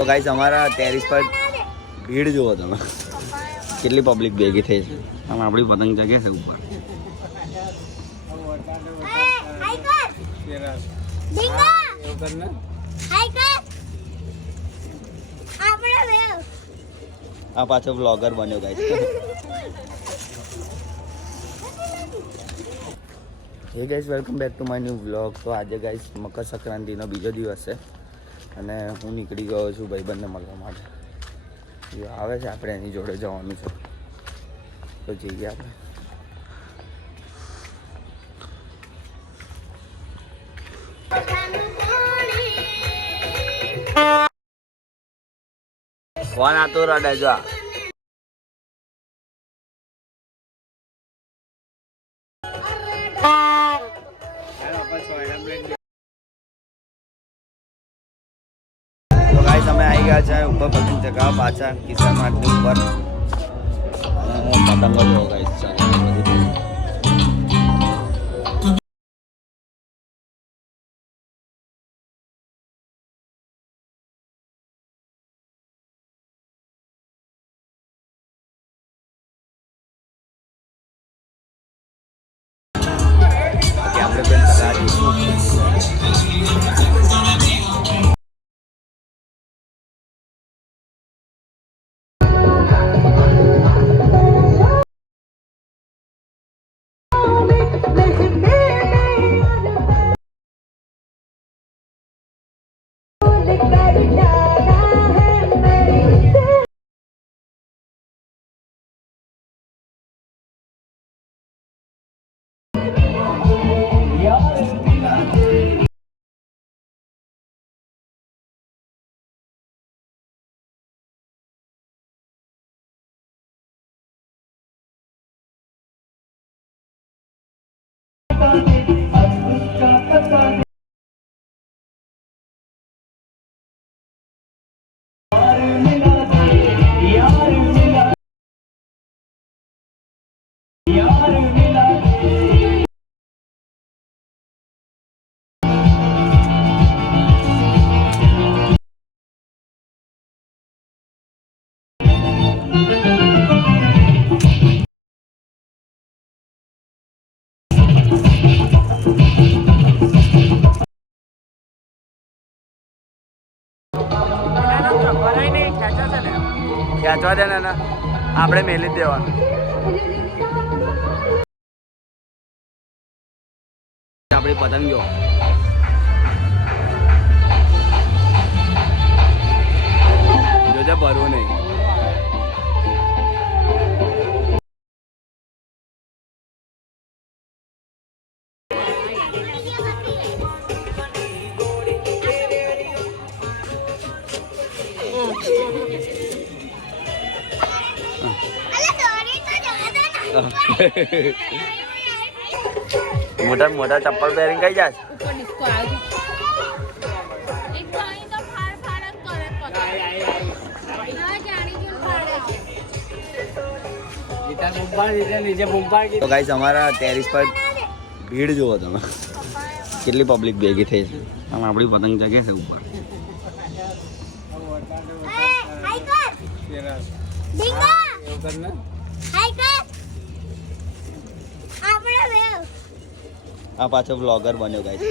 તો ગાઈસ અમારા ટેરેસ પર ભીડ જુઓ તમે, કેટલી પબ્લિક ભેગી થઈ છે. આમ આપણી પતંગ જગે છે ઉપર. આ પાછો વ્લોગર બન્યો ગાઈસ. હે guys, welcome back to my new vlog. તો આજે ગાઈસ મકર સંક્રાંતિનો બીજો દિવસ છે અને હું નીકળી ગયો છું ભાઈબંધને મળવા માટે. જે આવે છે આપણે એની જોડે જવાનું છે, તો જઈએ આપણે. કોણ આતો રડે જો? તો ગાઈસ અમે આવી ગયા છે ઉપર પતંગ ચગાવવા પાછા કિશન માર્ટની ઉપર. પતંગો જો ગાઈસ આપણે બેન ચગાવીશું. ખેંચવા દે ને, આપણે મેલી જ દેવાનું. આપણી પતંગ જો જોજે ભરવું નહીં. મોટા મોટા ચપ્પલ પહેરીને કઈ જાય? તો ગાઈસ અમારા ટેરેસ પર ભીડ જુઓ તમે, કેટલી પબ્લિક ભેગી થઈ છે. આમ આપણી પતંગ જગે છે ઉપર. આ પાછો વ્લોગર બન્યો ગાઈસ.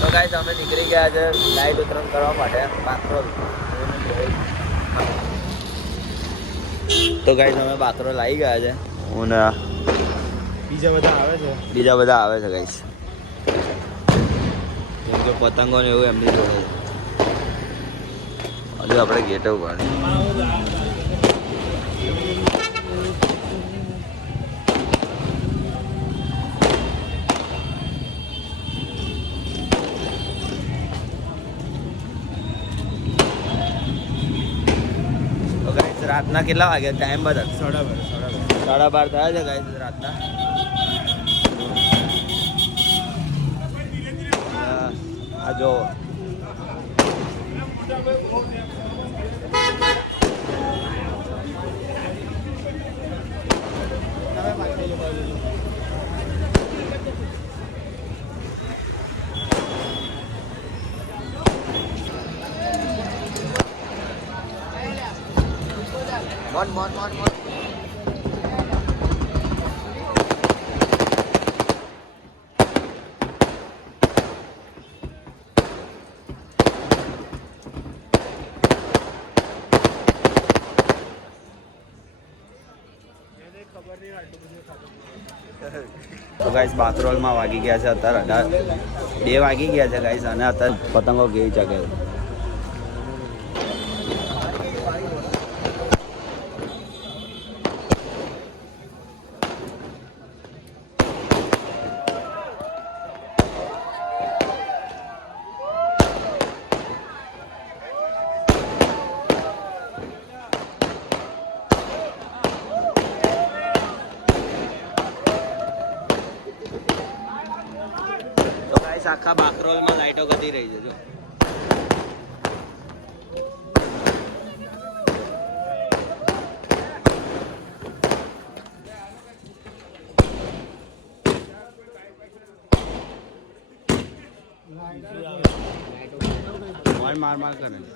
તો ગાઈસ અમે નીકળી ગયા છે લાઈટ ઉતરણ કરવા માટે બાકરોલ. તો ગાઈસ અમે બાકરો લાવી ગયા છે અને બીજા બધા આવે છે ગાઈસ. કેમ કે પતંગો ને એવું એમની જોડે હજુ આપણે ગેટ ઉપર. રાતના કેટલા વાગ્યા? ટાઈમ બધા 12:30 થયા છે ગાઈસ રાતના. જો મોન તો ગાઈસ બાથરોલમાં વાગી ગયા છે અત્યારે 2 વાગી ગયા છે ગાઈસ અને અત્યારે પતંગો કેવી ચગે આખા બાકરોલમાં લાઈટો ગતી રહી છે જો માર કરે